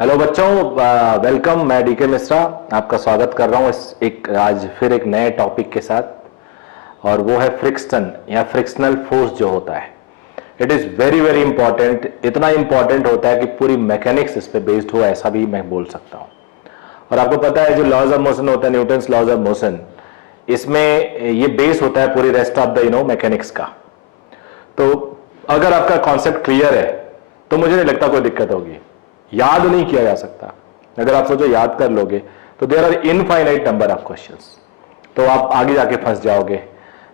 Hello बच्चों, welcome. मैं DK Mishra आपका स्वागत कर रहा हूँ आज फिर एक नए टॉपिक के साथ, और वो है फ्रिक्शन या फ्रिक्शनल फोर्स जो होता है। It is very very important. इतना इंपॉर्टेंट होता है कि पूरी मैकेनिक्स इस पे बेस्ड हो, ऐसा भी मैं बोल सकता हूँ। और आपको पता है जो लॉज ऑफ मोशन होता है, न्यूटन्स लॉज ऑफ मोशन, इसमें ये बेस होता है पूरी रेस्ट ऑफ द मैकेनिक्स का। तो अगर आपका कॉन्सेप्ट क्लियर है तो मुझे नहीं लगता कोई दिक्कत होगी। याद नहीं किया जा सकता। अगर आप सोचो याद कर लोगे तो there are infinite number of questions, तो आप आगे जाके फंस जाओगे।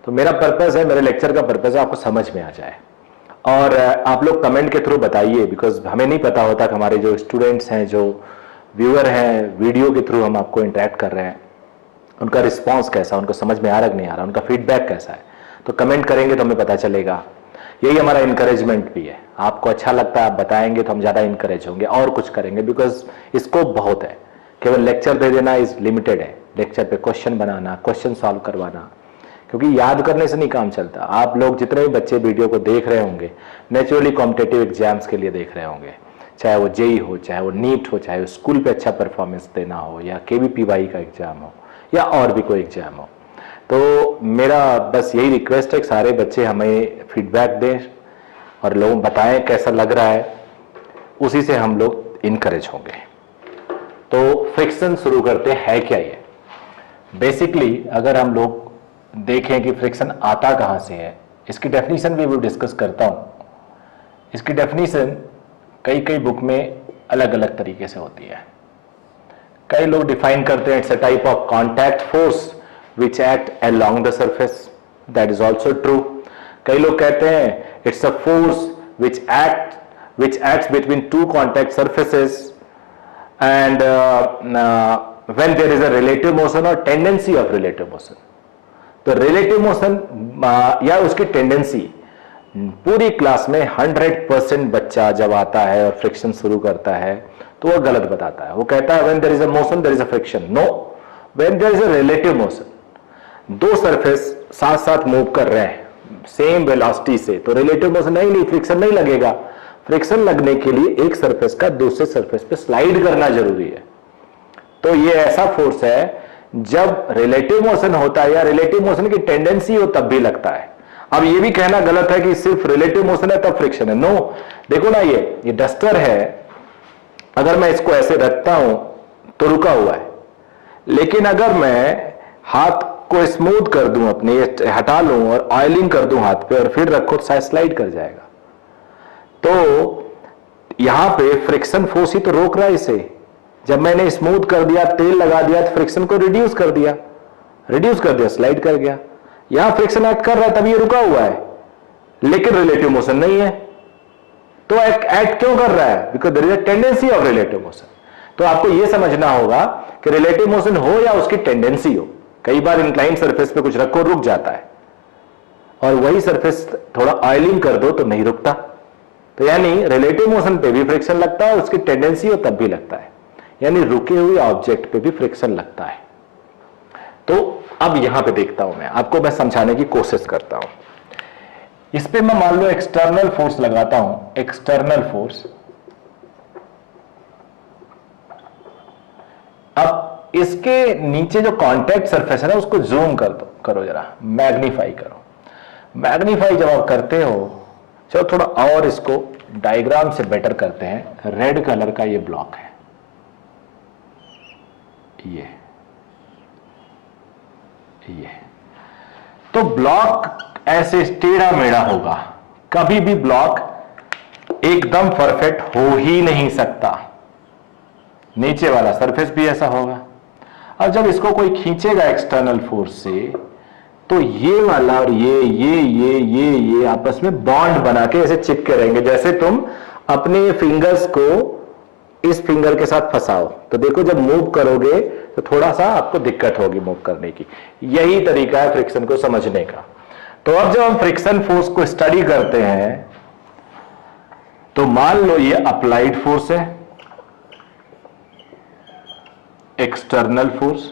तो मेरा पर्पस है, मेरे लेक्चर का पर्पस है आपको समझ में आ जाए। और आप लोग कमेंट के थ्रू बताइए, बिकॉज हमें नहीं पता होता कि हमारे जो स्टूडेंट्स हैं, जो व्यूअर हैं, वीडियो के थ्रू हम आपको इंटरेक्ट कर रहे हैं, उनका रिस्पॉन्स कैसा, उनको समझ में आ रहा कि नहीं आ रहा, उनका फीडबैक कैसा है। तो कमेंट करेंगे तो हमें पता चलेगा। यही हमारा इनकरेजमेंट भी है। आपको अच्छा लगता है, आप बताएंगे तो हम ज़्यादा इनकरेज होंगे और कुछ करेंगे, बिकॉज स्कोप बहुत है। केवल लेक्चर दे देना इज लिमिटेड है। लेक्चर पे क्वेश्चन बनाना, क्वेश्चन सॉल्व करवाना, क्योंकि याद करने से नहीं काम चलता। आप लोग जितने भी बच्चे वीडियो को देख रहे होंगे, नेचुरली कॉम्पिटेटिव एग्जाम्स के लिए देख रहे होंगे, चाहे वो जेई हो, चाहे वो नीट हो, चाहे वो स्कूल पे अच्छा परफॉर्मेंस देना हो, या केवीपीवाई का एग्जाम हो, या और भी कोई एग्जाम हो। तो मेरा बस यही रिक्वेस्ट है कि सारे बच्चे हमें फीडबैक दें और लोग बताएं कैसा लग रहा है, उसी से हम लोग इनकरेज होंगे। तो फ्रिक्शन शुरू करते हैं क्या ये। बेसिकली अगर हम लोग देखें कि फ्रिक्शन आता कहाँ से है, इसकी डेफिनेशन भी वो डिस्कस करता हूँ। इसकी डेफिनेशन कई कई बुक में अलग अलग तरीके से होती है। कई लोग डिफाइन करते हैं it's a type of contact force which act along the surface. That is also true. कई लोग कहते हैं it's a force which acts between two contact surfaces and when there is a relative motion or tendency of relative motion. तो relative motion या उसकी tendency पूरी class में 100% बच्चा जब आता है और फ्रिक्शन शुरू करता है तो वो गलत बताता है। वो कहता है when there is a motion there is a friction. No, when there is a relative motion, दो सरफेस साथ साथ मूव कर रहे हैं सेम वेलोसिटी से, तो रिलेटिव मोशन नहीं, फ्रिक्शन नहीं लगेगा। फ्रिक्शन लगने के लिए एक सरफेस का दूसरे सरफेस पे स्लाइड करना जरूरी है। तो ये ऐसा फोर्स है जब रिलेटिव मोशन होता है या रिलेटिव मोशन की टेंडेंसी हो तब भी लगता है। अब ये भी कहना गलत है कि सिर्फ रिलेटिव मोशन है तब फ्रिक्शन है। नो, देखो ना, ये डस्टर है, अगर मैं इसको ऐसे रखता हूं तो रुका हुआ है, लेकिन अगर मैं हाथ को स्मूथ कर दूं, अपने हटा लूं और ऑयलिंग कर दूं हाथ पे और फिर रखो तो शायद स्लाइड कर जाएगा। तो यहां पे फ्रिक्शन फोर्स ही तो रोक रहा है इसे। जब मैंने स्मूथ कर दिया, तेल लगा दिया, तो फ्रिक्शन को रिड्यूस कर दिया, स्लाइड कर गया। यहां फ्रिक्शन एक्ट कर रहा है तब ये रुका हुआ है, लेकिन रिलेटिव मोशन नहीं है। तो एक्ट क्यों कर रहा है? Because there is a tendency of relative motion. तो आपको यह समझना होगा कि रिलेटिव मोशन हो या उसकी टेंडेंसी हो। कई बार इंक्लाइन सरफेस पे कुछ रखो रुक जाता है, और वही सरफेस थोड़ा ऑयलिंग कर दो तो नहीं रुकता। तो यानी रिलेटिव मोशन पे भी फ्रिक्शन लगता है, उसकी टेंडेंसी हो तब भी लगता है, यानी रुके हुए ऑब्जेक्ट पे भी फ्रिक्शन लगता है। तो अब यहां पे देखता हूं, मैं समझाने की कोशिश करता हूं। इस पे मैं मान लो एक्सटर्नल फोर्स लगाता हूं, एक्सटर्नल फोर्स। अब इसके नीचे जो कांटेक्ट सरफेस है ना, उसको जूम करो जरा, मैग्नीफाई करो। मैग्नीफाई जब आप करते हो, चलो थोड़ा और इसको डायग्राम से बेटर करते हैं। रेड कलर का ये ब्लॉक है, ये तो ब्लॉक ऐसे टेढ़ा मेढ़ा होगा। कभी भी ब्लॉक एकदम परफेक्ट हो ही नहीं सकता। नीचे वाला सरफेस भी ऐसा होगा। अब जब इसको कोई खींचेगा एक्सटर्नल फोर्स से, तो ये वाला और ये आपस में बॉन्ड बना के ऐसे चिपके रहेंगे। जैसे तुम अपने फिंगर्स को इस फिंगर के साथ फंसाओ, तो देखो जब मूव करोगे तो थोड़ा सा आपको दिक्कत होगी मूव करने की। यही तरीका है फ्रिक्शन को समझने का। तो अब जब हम फ्रिक्शन फोर्स को स्टडी करते हैं, तो मान लो ये अप्लाइड फोर्स है, एक्सटर्नल फोर्स,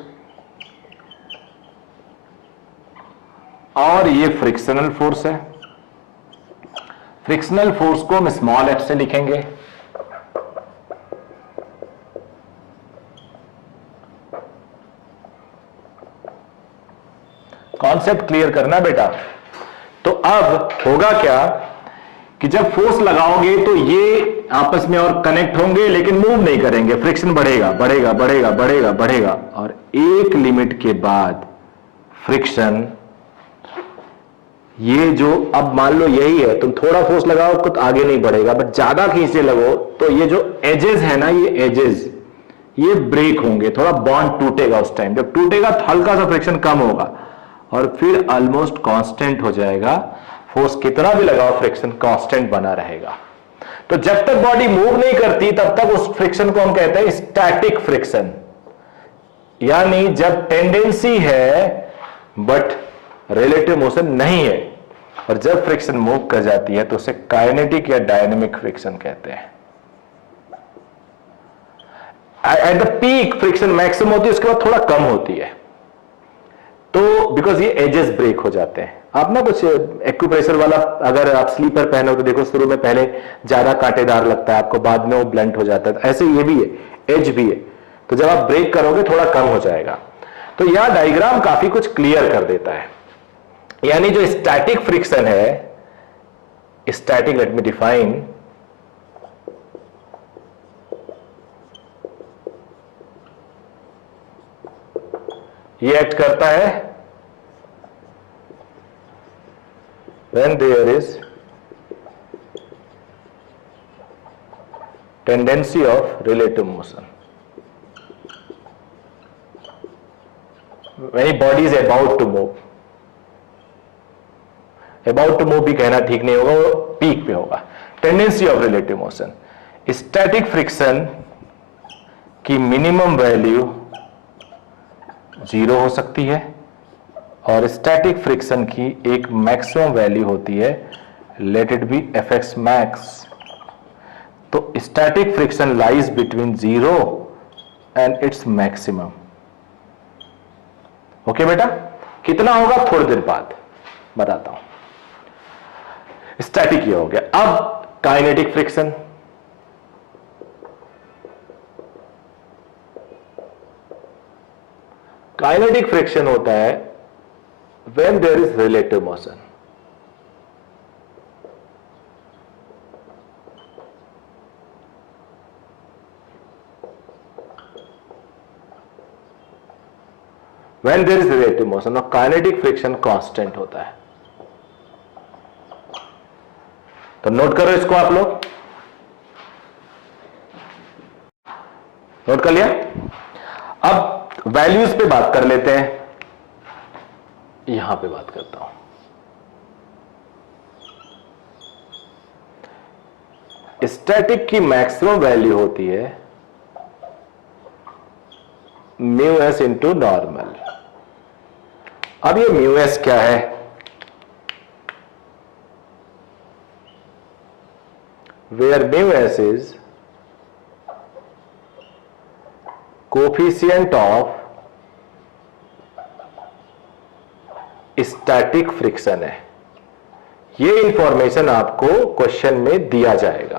और ये फ्रिक्शनल फोर्स है। फ्रिक्शनल फोर्स को हम स्मॉल एफ से लिखेंगे, कॉन्सेप्ट क्लियर करना बेटा। तो अब होगा क्या कि जब फोर्स लगाओगे तो ये आपस में और कनेक्ट होंगे लेकिन मूव नहीं करेंगे, फ्रिक्शन बढ़ेगा बढ़ेगा बढ़ेगा बढ़ेगा बढ़ेगा, और एक लिमिट के बाद फ्रिक्शन, ये जो अब मान लो यही है, तुम थोड़ा फोर्स लगाओ तो आगे नहीं बढ़ेगा, बट ज्यादा खींचने लगो तो ये जो एजेस है ना, ये एजेस ये ब्रेक होंगे, थोड़ा बॉन्ड टूटेगा। उस टाइम जब टूटेगा तो हल्का सा फ्रिक्शन कम होगा और फिर ऑलमोस्ट कांस्टेंट हो जाएगा। फोर्स कितना भी लगाओ फ्रिक्शन कांस्टेंट बना रहेगा। तो जब तक बॉडी मूव नहीं करती तब तक उस फ्रिक्शन को हम कहते हैं स्टैटिक फ्रिक्शन, यानी जब टेंडेंसी है बट रिलेटिव मोशन नहीं है, और जब फ्रिक्शन मूव कर जाती है तो उसे काइनेटिक या डायनेमिक फ्रिक्शन कहते हैं। At the peak friction maximum होती है, उसके बाद थोड़ा कम होती है, तो बिकॉज ये एजेस ब्रेक हो जाते हैं। आप ना कुछ एक्यूप्रेशर वाला अगर आप स्लीपर पहनो तो देखो शुरू में पहले ज्यादा कांटेदार लगता है आपको, बाद में वो ब्लंट हो जाता है, ऐसे ये भी है, एज भी है, तो जब आप ब्रेक करोगे थोड़ा कम हो जाएगा। तो यह डायग्राम काफी कुछ क्लियर कर देता है। यानी जो स्टैटिक फ्रिक्शन है, स्टैटिक, लेट मी डिफाइन, ये एक्ट करता है when there is tendency of relative motion, when a body is about to move, about to move भी कहना ठीक नहीं होगा, वो पीक पे होगा। Tendency of relative motion, static friction की मिनिमम वैल्यू 0 हो सकती है और स्टैटिक फ्रिक्शन की एक मैक्सिमम वैल्यू होती है, let it be Fx max. तो static friction lies between 0 and its maximum. Okay बेटा, कितना होगा थोड़ी देर बाद बताता हूं। स्टैटिक ये हो गया। अब काइनेटिक फ्रिक्शन, काइनेटिक फ्रिक्शन होता है when there is relative motion, when there is relative motion, और काइनेटिक फ्रिक्शन कांस्टेंट होता है। तो नोट करो इसको आप लोग, नोट कर लिया। अब वैल्यूज पे बात कर लेते हैं, यहां पे बात करता हूं। स्टैटिक की मैक्सिमम वैल्यू होती है म्यू एस इंटू नॉर्मल। अब ये म्यू एस क्या है? Where mu s is coefficient of static friction है। ये इंफॉर्मेशन आपको क्वेश्चन में दिया जाएगा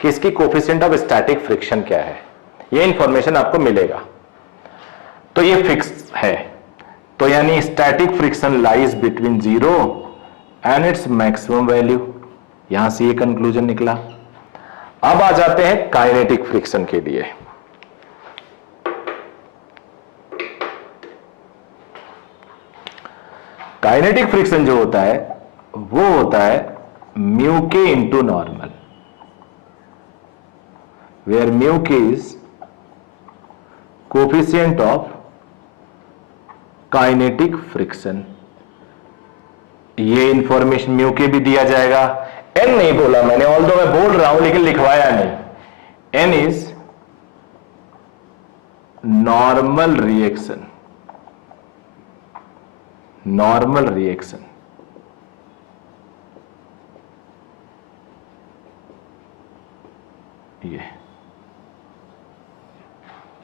कि इसकी कोफिशिएंट ऑफ स्टैटिक फ्रिक्शन क्या है, ये इंफॉर्मेशन आपको मिलेगा। तो ये फिक्स है, तो यानी static friction lies between 0 and its maximum value, यहां से ये कंक्लूजन निकला। अब आ जाते हैं काइनेटिक फ्रिक्शन के लिए। काइनेटिक फ्रिक्शन जो होता है वो होता है म्यू के इंटू नॉर्मल, वेयर म्यू के is coefficient of kinetic friction. ये इंफॉर्मेशन म्यू के भी दिया जाएगा। एन नहीं बोला मैंने, ऑल्दो मैं बोल रहा हूं लेकिन लिखवाया नहीं। N is normal reaction, normal reaction.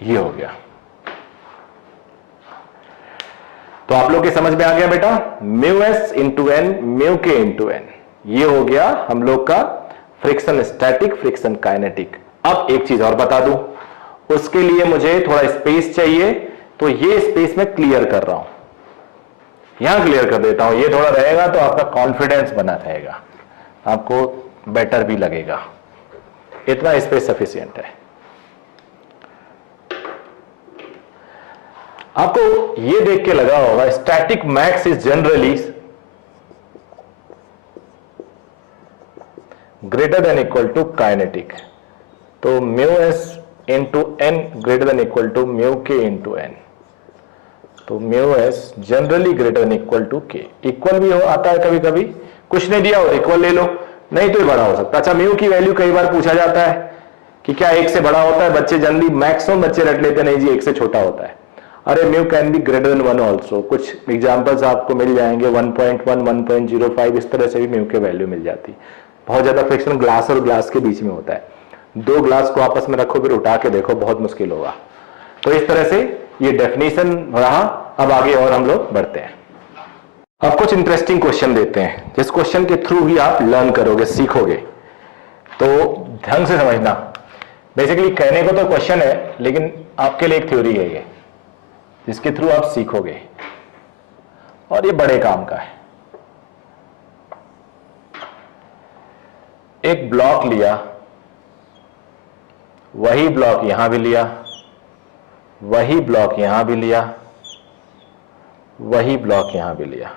ये हो गया। तो आप लोग के समझ में आ गया बेटा, mu S into N, mu के इंटू एन, ये हो गया हम लोग का फ्रिक्शन स्टैटिक, फ्रिक्शन काइनेटिक। अब एक चीज और बता दूं, उसके लिए मुझे थोड़ा स्पेस चाहिए, तो ये स्पेस मैं क्लियर कर रहा हूं। यहां क्लियर कर देता हूं, ये थोड़ा रहेगा तो आपका कॉन्फिडेंस बना रहेगा, आपको बेटर भी लगेगा। इतना इस पे सफिशिएंट है। आपको ये देख के लगा होगा static max is generally greater than equal to kinetic, तो mu S into N greater than equal to mu के इंटू एन, तो mu S generally greater than equal to K. Equal भी हो आता है कभी कभी, कुछ नहीं दिया हो इक्वल ले लो, नहीं तो ये बड़ा हो सकता। अच्छा, म्यू की वैल्यू कई बार पूछा जाता है कि क्या एक से बड़ा होता है, बच्चे जनरली मैक्सिमम बच्चे रट लेते नहीं जी एक से छोटा होता है। अरे mu can be greater than 1 also, कुछ एग्जांपल्स आपको मिल जाएंगे 1.1 1.05 इस तरह से भी म्यू के वैल्यू मिल जाती। बहुत ज्यादा फ्रिक्शन ग्लास और ग्लास के बीच में होता है, दो ग्लास को आपस में रखो फिर उठा के देखो, बहुत मुश्किल होगा। तो इस तरह से ये डेफिनेशन रहा। अब आगे और हम लोग बढ़ते हैं। अब कुछ इंटरेस्टिंग क्वेश्चन देते हैं, जिस क्वेश्चन के थ्रू ही आप लर्न करोगे, सीखोगे, तो ढंग से समझना। बेसिकली कहने को तो क्वेश्चन है, लेकिन आपके लिए एक थ्योरी है ये, जिसके थ्रू आप सीखोगे, और ये बड़े काम का है। एक ब्लॉक लिया, वही ब्लॉक यहां भी लिया, वही ब्लॉक यहां भी लिया, वही ब्लॉक यहां भी लिया।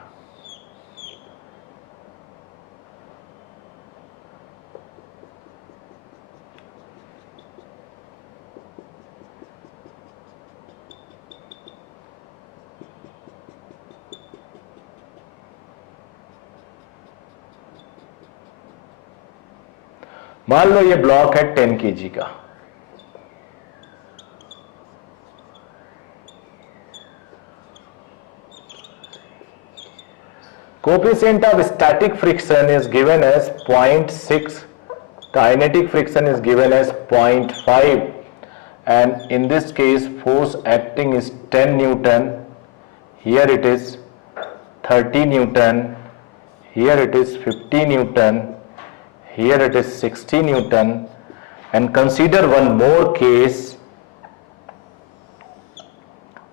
मान लो ये ब्लॉक है 10 kg का, coefficient of static friction is given as 0.6, kinetic friction is given as 0.5, and in this case force acting is 10 Newton, here it is 30 Newton, here it is 50 Newton, here it is 60 Newton, and consider one more case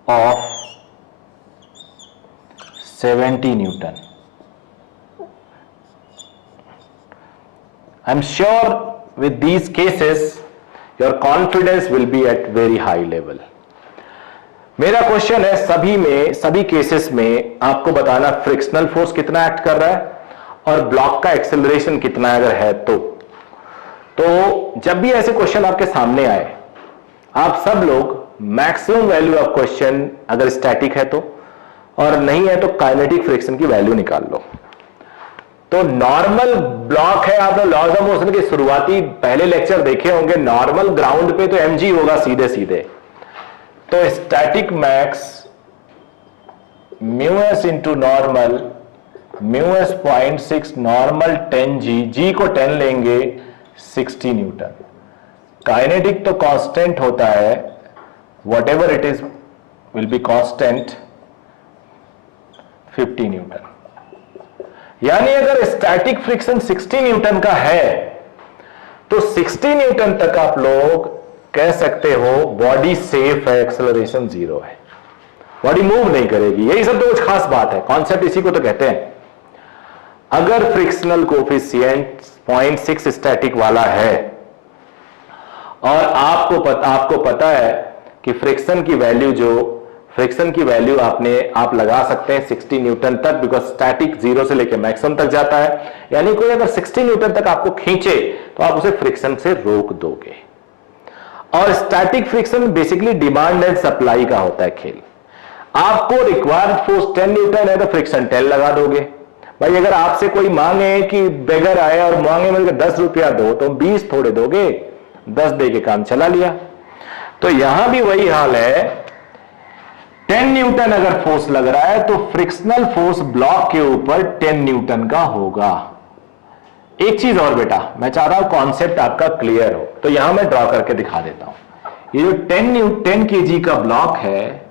of 70 Newton. I am sure with these cases your confidence will be at very high level. मेरा question है सभी cases में आपको बताना frictional force कितना act कर रहा है और ब्लॉक का एक्सेलरेशन कितना अगर है तो जब भी ऐसे क्वेश्चन आपके सामने आए, आप सब लोग मैक्सिमम वैल्यू ऑफ क्वेश्चन अगर स्टैटिक है तो, और नहीं है तो काइनेटिक फ्रिक्शन की वैल्यू निकाल लो। तो नॉर्मल ब्लॉक है, आपने लॉज ऑफ मोशन के शुरुआती पहले लेक्चर देखे होंगे, नॉर्मल ग्राउंड पे तो mg होगा सीधे सीधे, तो static max mu S into normal, mu S 0.6, normal 10g, g को 10 लेंगे 60 न्यूटन। काइनेटिक तो कांस्टेंट होता है, what ever it is will be constant 50 Newton. यानी अगर स्टैटिक फ्रिक्शन 60 न्यूटन का है तो 60 न्यूटन तक आप लोग कह सकते हो बॉडी सेफ है, एक्सेलरेशन 0 है, बॉडी मूव नहीं करेगी। यही सब तो कुछ खास बात है, कॉन्सेप्ट इसी को तो कहते हैं। अगर फ्रिक्शनल कोफिशिएंट 0.6 स्टैटिक वाला है और आपको पता है कि फ्रिक्शन की वैल्यू आप लगा सकते हैं 60 न्यूटन तक, बिकॉज स्टैटिक 0 से लेकर मैक्सिमम तक जाता है। यानी कोई अगर 60 न्यूटन तक आपको खींचे तो आप उसे फ्रिक्शन से रोक दोगे। और static friction basically demand and supply का होता है खेल। आपको रिक्वायर्ड फोर्स 10 न्यूटन है तो फ्रिक्शन 10 लगा दोगे। भाई अगर आपसे कोई मांगे कि बेगर आए और मांगे मिलकर 10 रुपया दो तो 20 थोड़े दोगे, 10 दे के काम चला लिया। तो यहां भी वही हाल है, 10 न्यूटन अगर फोर्स लग रहा है तो फ्रिक्शनल फोर्स ब्लॉक के ऊपर 10 न्यूटन का होगा। एक चीज और बेटा, मैं चाह रहा हूं कॉन्सेप्ट आपका क्लियर हो, तो यहां मैं ड्रॉ करके दिखा देता हूं। ये जो 10 kg का ब्लॉक है,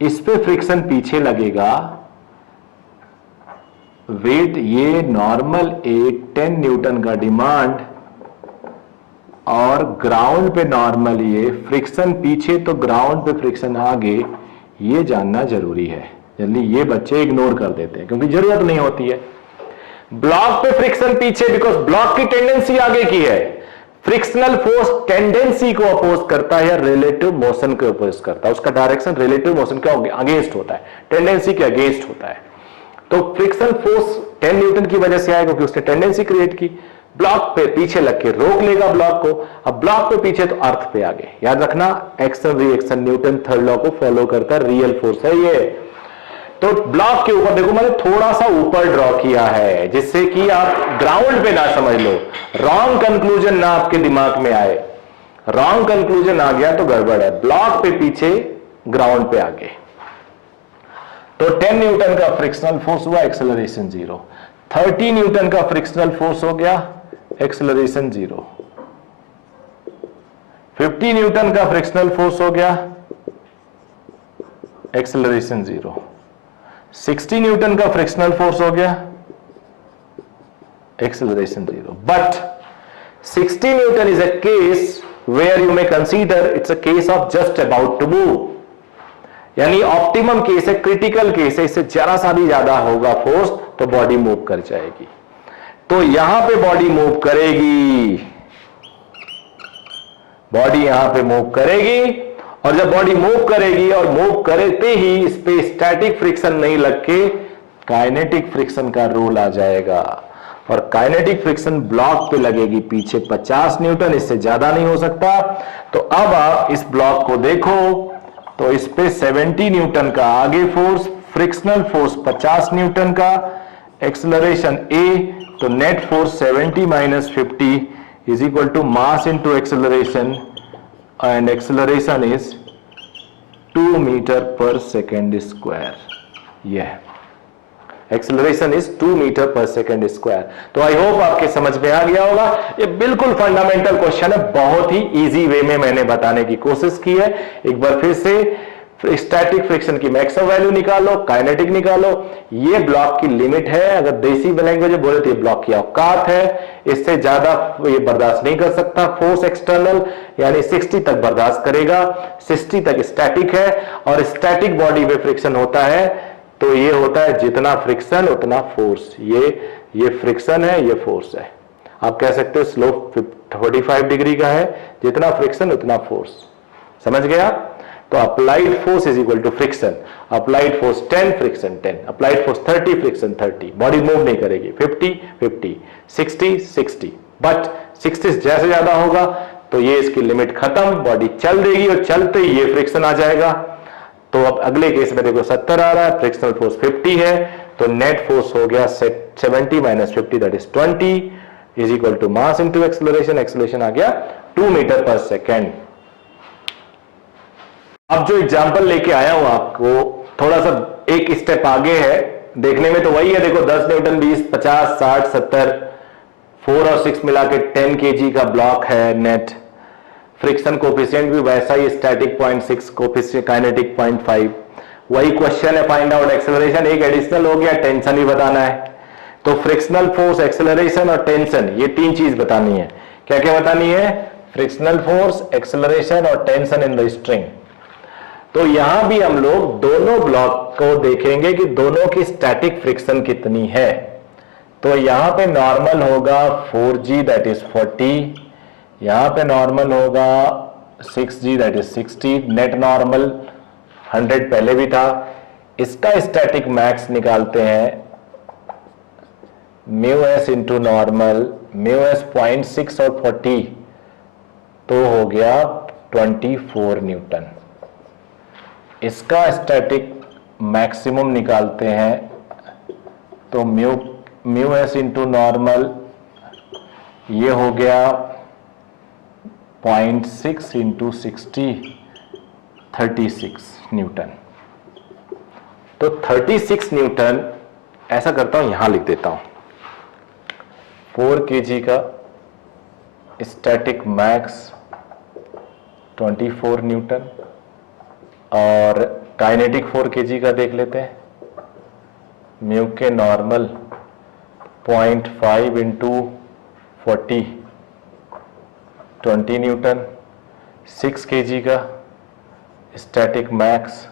इस पे फ्रिक्शन पीछे लगेगा, वेट ये नॉर्मल 10 न्यूटन का डिमांड, और ग्राउंड पे नॉर्मल ये फ्रिक्शन पीछे तो ग्राउंड पे फ्रिक्शन आगे, ये जानना जरूरी है। जल्दी ये बच्चे इग्नोर कर देते हैं क्योंकि जरूरत नहीं होती है। ब्लॉक पे फ्रिक्शन पीछे, बिकॉज ब्लॉक की टेंडेंसी आगे की है। फ्रिक्शनल फोर्स टेंडेंसी को अपोज करता है या रिलेटिव मोशन को अपोज करता है, उसका डायरेक्शन रिलेटिव मोशन के अगेंस्ट होता है, टेंडेंसी के अगेंस्ट होता है। तो फ्रिक्शन फोर्स 10 न्यूटन की वजह से आएगा क्योंकि उसने टेंडेंसी क्रिएट की। ब्लॉक पे पीछे लग के रोक लेगा ब्लॉक को। अब ब्लॉक पे पीछे तो अर्थ पे आगे। याद रखना, action reaction Newton third law को फॉलो करता है, रियल फोर्स है ये। तो ब्लॉक के ऊपर देखो, मैंने थोड़ा सा ऊपर ड्रॉ किया है जिससे कि आप ग्राउंड पे ना समझ लो, रॉन्ग कंक्लूजन ना आपके दिमाग में आए। रॉन्ग कंक्लूजन आ गया तो गड़बड़ है। ब्लॉक पे पीछे, ग्राउंड पे आगे। तो 10 न्यूटन का फ्रिक्शनल फोर्स हुआ, एक्सेलरेशन 0। 30 न्यूटन का फ्रिक्शनल फोर्स हो गया, एक्सेलरेशन 0। 50 न्यूटन का फ्रिक्शनल फोर्स हो गया, एक्सेलरेशन 0। 60 न्यूटन का फ्रिक्शनल फोर्स हो गया, acceleration 0। But 60 Newton is a case where you may consider it's a case of just about to move, यानी ऑप्टिमम केस है, क्रिटिकल केस है। इससे जरा सा भी ज्यादा होगा फोर्स तो बॉडी मूव कर जाएगी। तो यहां पे बॉडी मूव करेगी, बॉडी यहां पे मूव करेगी, और जब बॉडी मूव करेगी और मूव करते ही इस पे स्टैटिक फ्रिक्शन नहीं लग के काइनेटिक फ्रिक्शन का रूल आ जाएगा। और काइनेटिक फ्रिक्शन ब्लॉक पे लगेगी पीछे 50 न्यूटन, इससे ज्यादा नहीं हो सकता। तो अब आप इस ब्लॉक को देखो तो इस पे 70 न्यूटन का आगे फोर्स, फ्रिक्शनल फोर्स 50 न्यूटन का, एक्सेलरेशन a, तो net force 70 minus 50 is equal to mass into acceleration, and acceleration is 2 metre per second square. यह acceleration is 2 metre per second square. तो आई होप आपके समझ में आ गया होगा। ये बिल्कुल फंडामेंटल क्वेश्चन है, बहुत ही इजी वे में मैंने बताने की कोशिश की है। एक बार फिर से स्टैटिक फ्रिक्शन की मैक्सिमम वैल्यू निकालो, काइनेटिक निकालो। ये ब्लॉक की लिमिट है, अगर देसी लैंग्वेज बोले तो ये ब्लॉक की औकात है, इससे ज्यादा ये बर्दाश्त नहीं कर सकता। फोर्स एक्सटर्नल यानी 60 तक बर्दाश्त करेगा, 60 तक स्टैटिक है, और स्टैटिक बॉडी में फ्रिक्शन होता है तो ये होता है जितना फ्रिक्शन उतना फोर्स। ये फ्रिक्शन है, ये फोर्स है। आप कह सकते हो स्लोप 45 डिग्री का है, जितना फ्रिक्शन उतना फोर्स। समझ गया? तो applied force is equal to friction. Applied force 10, friction 10। Applied force 30, friction 30। Body move नहीं करेगी। 50, 50, 60, 60। बट 60 जैसे ज्यादा होगा तो ये इसकी लिमिट खत्म, बॉडी चल देगी, और चलते ही ये फ्रिक्शन आ जाएगा। तो अब अगले केस में देखो 70 आ रहा है, फ्रिक्शनल फोर्स 50 है, तो नेट फोर्स हो गया 70 minus 50 that is 20 is equal to mass into acceleration. Acceleration आ गया 2 मीटर पर सेकेंड। अब जो एग्जांपल लेके आया हूं आपको थोड़ा सा एक स्टेप आगे है, देखने में तो वही है। देखो 10 न्यूटन, 20, 50, 60, 70, 4 और 6 मिला के 10 केजी का ब्लॉक है नेट। फ्रिक्शन कोफिशिएंट भी वैसा ही, स्टैटिक 0.6, कोफिशिएंट काइनेटिक 0.5। वही क्वेश्चन है, फाइंड आउट एक्सेलरेशन। एक एडिशनल हो गया, टेंशन भी बताना है। तो फ्रिक्शनल फोर्स, एक्सेलरेशन और टेंशन, ये 3 चीज बतानी है। क्या क्या बतानी है? फ्रिक्शनल फोर्स, एक्सेलरेशन और टेंशन इन द स्ट्रिंग। तो यहां भी हम लोग दोनों ब्लॉक को देखेंगे कि दोनों की स्टैटिक फ्रिक्शन कितनी है। तो यहां पे नॉर्मल होगा 4g दैट इज 40, यहां पे नॉर्मल होगा 6g that is 60, net normal 100 पहले भी था। इसका स्टैटिक मैक्स निकालते हैं, mu S into normal, mu S 0.6 और 40 तो हो गया 24 न्यूटन। इसका स्टैटिक मैक्सिमम निकालते हैं तो म्यू एस इंटू नॉर्मल ये हो गया 0.6 इंटू 60, 36 न्यूटन। तो 36 न्यूटन, ऐसा करता हूं यहां लिख देता हूं, 4 केजी का स्टैटिक मैक्स 24 न्यूटन, और काइनेटिक 4 केजी का देख लेते हैं। म्यू के नॉर्मल 0.5 इंटू 40, 20 न्यूटन। 6 केजी का स्टैटिक मैक्स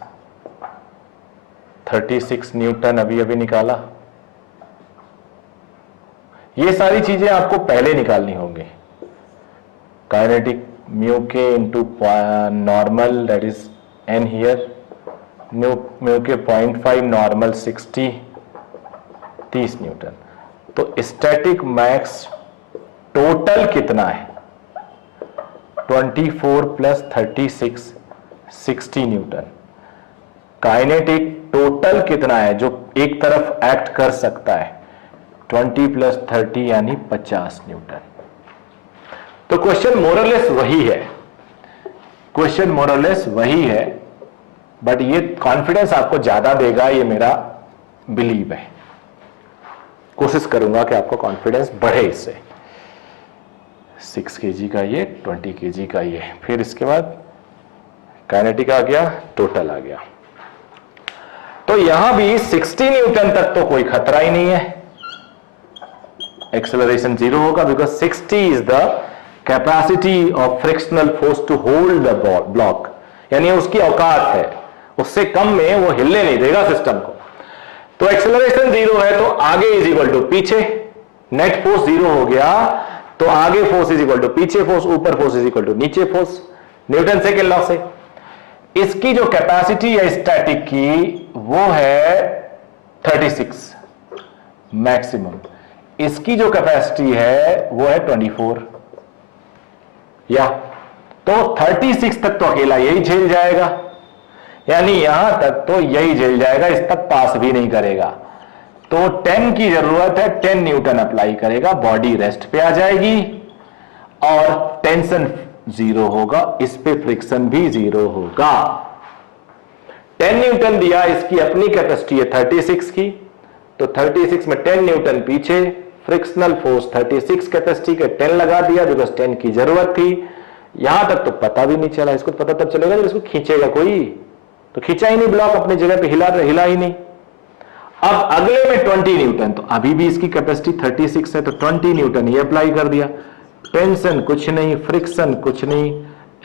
36 न्यूटन अभी अभी निकाला। ये सारी चीजें आपको पहले निकालनी होंगी। काइनेटिक म्यू के into normal that is an here, mu के 0.5 नॉर्मल 60 30 न्यूटन। तो स्टैटिक मैक्स टोटल कितना है? 24 प्लस 36 60 न्यूटन। काइनेटिक टोटल कितना है जो एक तरफ एक्ट कर सकता है? 20 प्लस 30 यानी 50 न्यूटन। तो क्वेश्चन मोरलेस वही है, क्वेश्चन मोरलेस वही है, बट ये कॉन्फिडेंस आपको ज्यादा देगा, ये मेरा बिलीव है। कोशिश करूंगा कि आपको कॉन्फिडेंस बढ़े इससे। 6 kg का ये, 20 kg का ये, फिर इसके बाद काइनेटिक आ गया, टोटल आ गया। तो यहां भी 60 न्यूटन तक तो कोई खतरा ही नहीं है, एक्सेलरेशन 0 होगा, because 60 is the capacity of frictional force to hold the block, यानी उसकी औकात है, उससे कम में वो हिलने नहीं देगा सिस्टम को। तो एक्सेलरेशन 0 है तो आगे इज इक्वल टू पीछे, नेट फोर्स 0 हो गया तो आगे फोर्स इज इक्वल टू पीछे फोर्स, ऊपर फोर्स इज इक्वल टू नीचे फोर्स, न्यूटन सेकेंड लॉ से। इसकी जो कैपेसिटी है स्टैटिक की वो है 36 मैक्सिमम, इसकी जो कैपेसिटी है वो है 24, या तो 36 तक तो अकेला यही झेल जाएगा, यानी यहां तक तो यही झेल जाएगा, इस तक पास भी नहीं करेगा। तो 10 की जरूरत है, 10 न्यूटन अप्लाई करेगा, बॉडी रेस्ट पे आ जाएगी और टेंशन 0 होगा, इस पे फ्रिक्शन भी 0 होगा। 10 न्यूटन दिया, इसकी अपनी कैपेसिटी है 36 की, तो 36 में 10 न्यूटन पीछे, फ्रिक्शनल फोर्स 36 कैपेसिटी के 10 लगा दिया बिकॉज 10 की जरूरत थी। यहां तक तो पता भी नहीं चला, इसको पता तब चलेगा जब इसको खींचेगा कोई, तो खींचा ही नहीं ब्लॉक, अपनी जगह पे हिला ही नहीं। अब अगले में 20 न्यूटन, तो अभी भी इसकी कैपेसिटी 36 है, तो 20 न्यूटन ये अप्लाई कर दिया, टेंशन कुछ नहीं, फ्रिक्शन कुछ नहीं,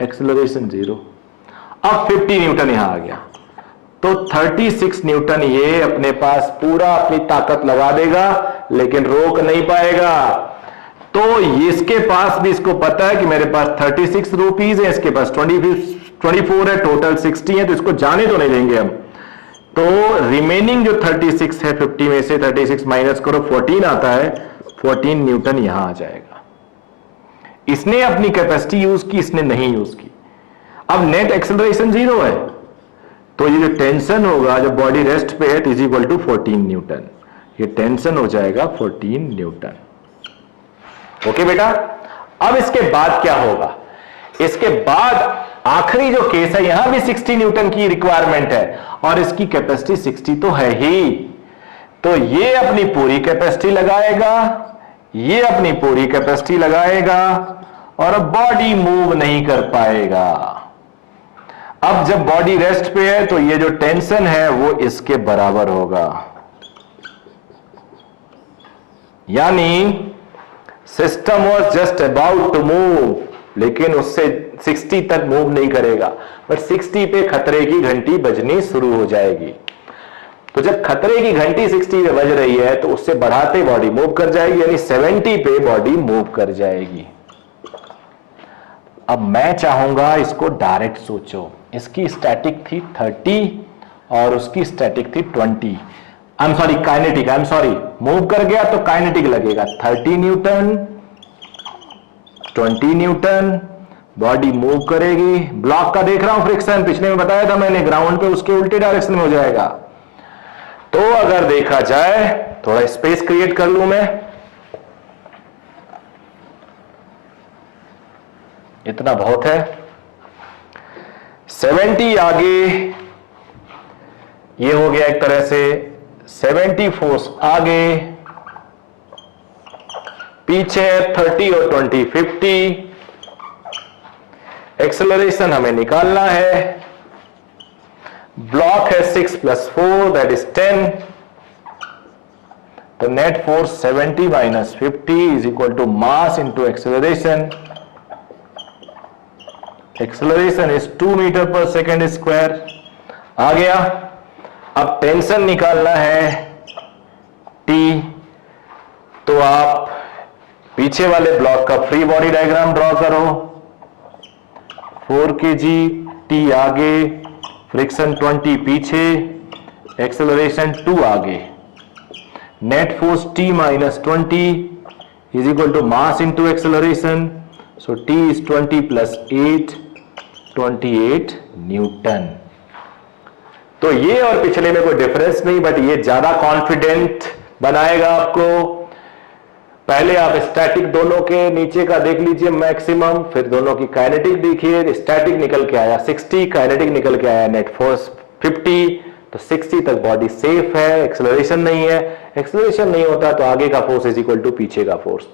एक्सेलरेशन 0। अब 50 न्यूटन यहां आ गया, तो 36 न्यूटन ये अपने पास पूरा अपनी ताकत लगा देगा, लेकिन रोक नहीं पाएगा। तो इसके पास भी, इसको पता है कि मेरे पास 36 रुपीज है, इसके पास 24 है, टोटल 60 है, तो इसको जाने तो नहीं देंगे हम। तो रिमेनिंग जो 36 है, 50 में से 36 माइनस करो, 14 आता है, 14 न्यूटन यहां आ जाएगा। इसने अपनी कैपेसिटी यूज की, इसने नहीं यूज की। अब नेट एक्सेलरेशन 0 है, तो ये जो टेंशन होगा जब बॉडी रेस्ट पे है, इज इक्वल टू 14 न्यूटन, ये टेंशन हो जाएगा 14 न्यूटन। ओके बेटा, अब इसके बाद क्या होगा? इसके बाद आखिरी जो केस है, यहां भी 60 न्यूटन की रिक्वायरमेंट है और इसकी कैपेसिटी 60 तो है ही, तो ये अपनी पूरी कैपेसिटी लगाएगा, ये अपनी पूरी कैपेसिटी लगाएगा और बॉडी मूव नहीं कर पाएगा। अब जब बॉडी रेस्ट पे है तो ये जो टेंशन है वो इसके बराबर होगा, यानी system was just about to move, लेकिन उससे 60 तक मूव नहीं करेगा, बट 60 पे खतरे की घंटी बजनी शुरू हो जाएगी। तो जब खतरे की घंटी 60 पे बज रही है तो उससे बढ़ाते बॉडी मूव कर जाएगी, यानी 70 पे बॉडी मूव कर जाएगी। अब मैं चाहूंगा इसको डायरेक्ट सोचो, इसकी स्टैटिक थी 30 और उसकी स्टैटिक थी 20, I am sorry kinetic, I am sorry, move कर गया तो काइनेटिक लगेगा 30 न्यूटन, 20 न्यूटन, बॉडी मूव करेगी। ब्लॉक का देख रहा हूं फ्रिक्शन, पिछले में बताया था मैंने, ग्राउंड पे उसके उल्टे डायरेक्शन में हो जाएगा। तो अगर देखा जाए, थोड़ा स्पेस क्रिएट कर लूं मैं, इतना बहुत है, 70 आगे, ये हो गया एक तरह से 70 फोर्स आगे, पीछे 30 और 20 50, एक्सेलरेशन हमें निकालना है, ब्लॉक है 6 + 4 दैट इज 10, तो net force 70 - 50 is equal to mass into acceleration. Acceleration is 2 metre per second square आ गया। अब टेंशन निकालना है टी, तो आप पीछे वाले ब्लॉक का फ्री बॉडी डायग्राम ड्रॉ करो। 4 kg, टी आगे, फ्रिक्शन 20 पीछे, एक्सेलरेशन 2 आगे। Net force T minus 20 is equal to mass into acceleration, so T is 20 plus 8, 28 Newton. तो ये और पिछले में कोई डिफरेंस नहीं, बट ये ज्यादा कॉन्फिडेंट बनाएगा आपको। पहले आप स्टैटिक दोनों के नीचे का देख लीजिए मैक्सिमम, फिर दोनों की काइनेटिक देखिए। स्टैटिक निकल के आया 60, काइनेटिक निकल के आया नेट फोर्स 50, तो 60 तक बॉडी सेफ है, एक्सेलरेशन नहीं है। एक्सेलरेशन नहीं होता तो आगे का फोर्स इज इक्वल टू पीछे का फोर्स।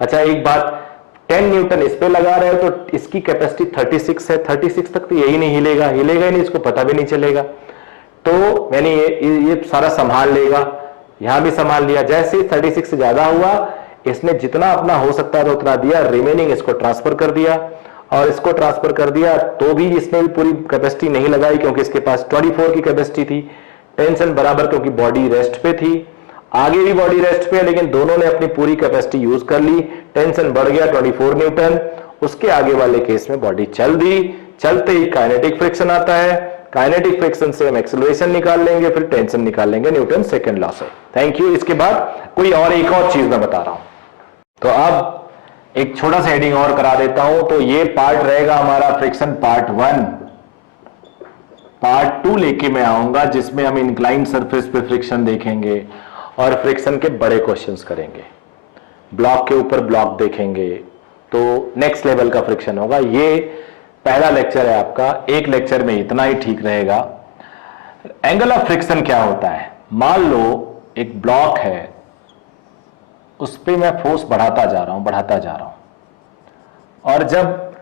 अच्छा एक बात, 10 न्यूटन इस पे लगा रहे हो तो इसकी कैपेसिटी 36 है, 36 तक तो यही नहीं हिलेगा, हिलेगा ही नहीं, इसको पता भी नहीं चलेगा। तो यानी ये सारा संभाल लेगा, यहां भी संभाल लिया। जैसे ही 36 से ज्यादा हुआ, इसने जितना अपना हो सकता था उतना दिया, रिमेनिंग इसको ट्रांसफर कर दिया। और इसको ट्रांसफर कर दिया तो भी इसने भी पूरी कैपेसिटी नहीं लगाई, क्योंकि इसके पास 24 की कैपेसिटी थी। टेंशन बराबर, क्योंकि बॉडी रेस्ट पे थी, आगे भी बॉडी रेस्ट पे, लेकिन दोनों ने अपनी पूरी कैपेसिटी यूज कर ली। टेंशन बढ़ गया 24 न्यूटन। उसके आगे वाले केस में बॉडी चल दी, चलते ही काइनेटिक फ्रिक्शन आता है। काइनेटिक फ्रिक्शन से हम एक्सेलरेशन निकाल लेंगे, फिर टेंशन निकाल लेंगे, न्यूटन सेकंड लॉ से। Thank you. इसके बाद कोई और एक और चीज मैं बता रहा हूं। तो अब एक छोटा सा हेडिंग और करा देता हूं। तो ये पार्ट रहेगा हमारा फ्रिक्शन पार्ट 1। पार्ट 2 लेके मैं आऊंगा, जिसमें हम इंक्लाइन सरफेस पे फ्रिक्शन देखेंगे और फ्रिक्शन के बड़े क्वेश्चंस करेंगे, ब्लॉक के ऊपर ब्लॉक देखेंगे। तो नेक्स्ट लेवल का फ्रिक्शन होगा। ये पहला लेक्चर है आपका, एक लेक्चर में इतना ही ठीक रहेगा। एंगल ऑफ फ्रिक्शन क्या होता है? मान लो एक ब्लॉक है, उस पर मैं फोर्स बढ़ाता जा रहा हूं, और जब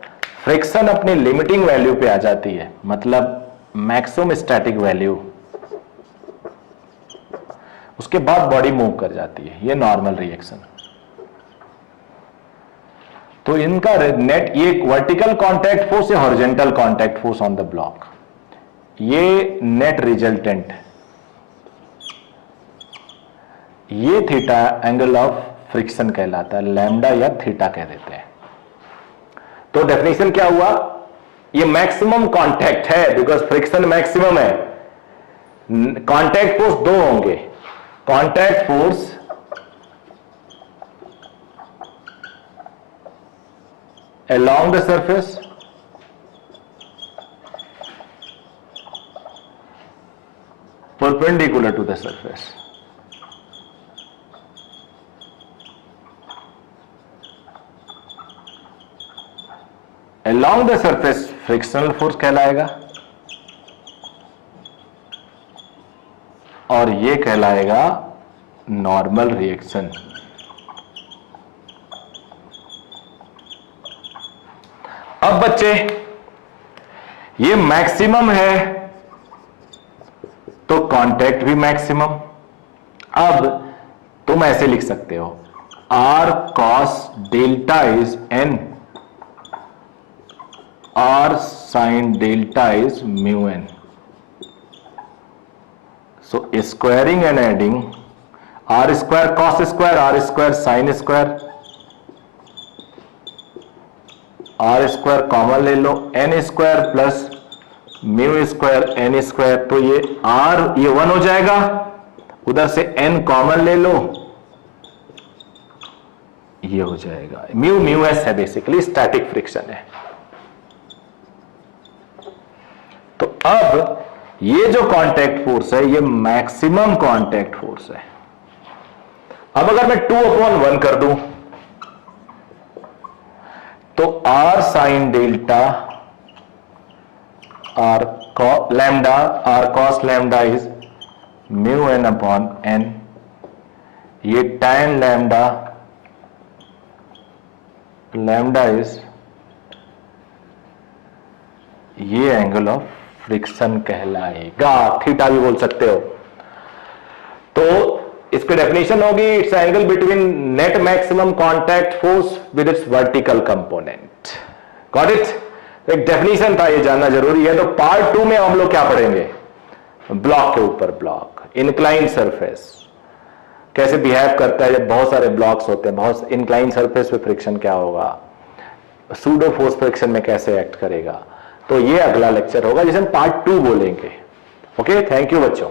फ्रिक्शन अपनी लिमिटिंग वैल्यू पे आ जाती है, मतलब मैक्सिमम स्टैटिक वैल्यू, उसके बाद बॉडी मूव कर जाती है। ये नॉर्मल रिएक्शन। तो इनका नेट, ये वर्टिकल कांटेक्ट फोर्स या horizontal contact force on the block, ये नेट रिजल्टेंट, ये थीटा एंगल ऑफ फ्रिक्शन कहलाता है, लैम्डा या थीटा कह देते हैं। तो डेफिनेशन क्या हुआ? ये मैक्सिमम कांटेक्ट है, बिकॉज फ्रिक्शन मैक्सिमम है। कांटेक्ट फोर्स दो होंगे, contact force along the surface perpendicular to the surface, along the surface frictional force कहलाएगा, और ये कहलाएगा नॉर्मल रिएक्शन। अब बच्चे, ये मैक्सिमम है तो कांटेक्ट भी मैक्सिमम। अब तुम ऐसे लिख सकते हो, R cos delta is N, R sine delta is mu N. So squaring and adding, R square cos square, R square sine square, R square common ले लो, N square plus mu square N square. तो ये are, ये 1 हो जाएगा, उधर से N common ले लो, ये हो जाएगा म्यू। म्यू एस है, बेसिकली स्टैटिक फ्रिक्शन है। तो अब ये जो कांटेक्ट फोर्स है, ये मैक्सिमम कांटेक्ट फोर्स है। अब अगर मैं 2/1 कर दूं, तो R sine delta, R lambda, R cos lambda is mu N upon N. ये टैन लैम्डा, लैम्डा इज, ये एंगल ऑफ फ्रिक्शन कहलाएगा। थीटा भी बोल सकते हो। तो इसकी डेफिनेशन होगी, it's angle between net maximum contact force with its vertical component. Got it? एक डेफिनेशन था, ये जानना जरूरी है। तो पार्ट 2 में हम लोग क्या पढ़ेंगे? ब्लॉक के ऊपर ब्लॉक, इंक्लाइन सरफेस कैसे बिहेव करता है जब बहुत सारे ब्लॉक्स होते हैं, बहुत इंक्लाइन सरफेस पे फ्रिक्शन क्या होगा, सूडो फोर्स फ्रिक्शन में कैसे एक्ट करेगा। तो ये अगला लेक्चर होगा जिसे हम पार्ट 2 बोलेंगे। ओके, थैंक यू बच्चों।